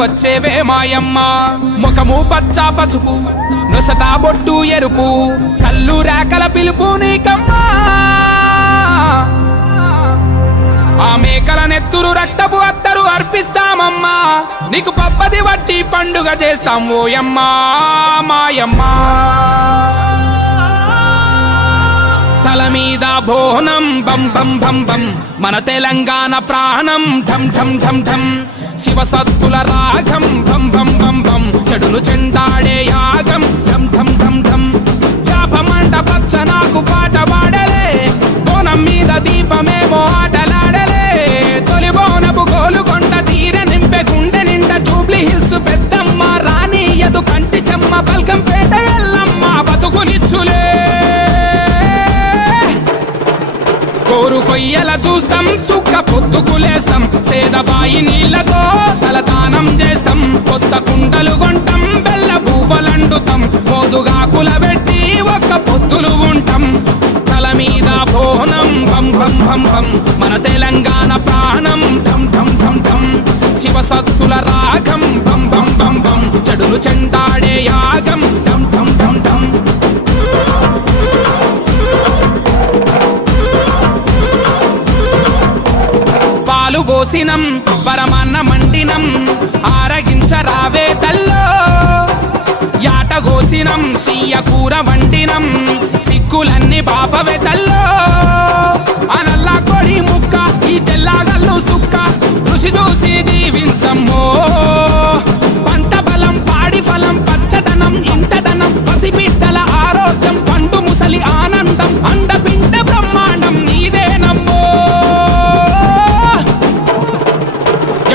వచ్చేవే మాయమ్మ. ముఖము పచ్చ పసుపు నొసట బొట్టు ఎరుపు కళ్ళు రేకల పిలుపు నీకమ్మా. ఆ మేకల నెత్తురు రక్తపు అత్తరు అర్పిస్తామమ్మా. నీకు పప్పది వట్టి పండుగ చేస్తాం ఓయమ్మా మాయమ్మా. తల మీద బోనం బం బం బం బం. మన తెలంగాణ ప్రాణం ఢం ఢం ఢం ఢం. శివ సత్తుల రాగం బం బం బం బం. చెడులు చెండాడే యాగం ఢం ఢం ఢం ఢం. యాపమంట పచ్చ నాకు పాట పాడలే. బోనం మీద దీపమే కోరు కొయ్యల చూస్తాం సుక్క పొత్తుకులేస్తాం సేదబాయి నీళ్ళతో తలదానం చేస్తాం. కొత్త కుండలు కొంటాం బెల్ల పూవలండుతాం మోదుగాకుల పెట్టి ఒక్క పొత్తులు ఉంటాం. తల మీద బోనం భం భం భం భం. మన తెలంగాణ ప్రాణం ఠం ఠం ఠం ఠం శివ సత్తుల రాగం భం భం భం భం. చెడులు చెండాడే పాలు పరమాన్న మండినం ఆరగించరావే తల్లో. యాటగోసినం సీయ కూర వండినం సిక్కులన్నీ పాపవే తల్లో.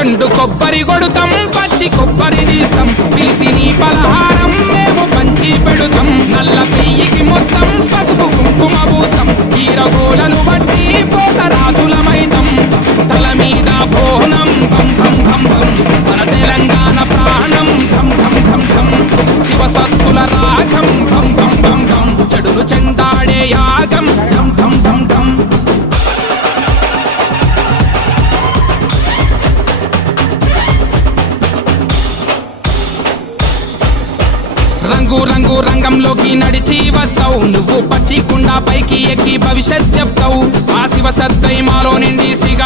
చెండు కొబ్బరి కొడుతాం పచ్చి కొబ్బరి తీస్తాం. పిలిసి నీ పలహారం మేము పంచి పెడుతాం. నల్ల పెయ్యికి మొత్తం పసుపు కుంకుమ పూస్తాం. ఈరగోలను బట్టి పోత రాజులమైతం. తల మీద బోనం భం భం భం భం. మన తెలంగాణ ప్రాణం భం భం భం భం. శివసత్తుల రాగం భం భం భం భం. చెడులు చెందాడే యాగం. రంగు రంగు రంగంలోకి నడిచి వస్తావు. నువ్వు పచ్చి కుండా పైకి ఎక్కి భవిష్యత్ చెప్తావు. ఆ శివ సత్తై మాలో నిండి సిగ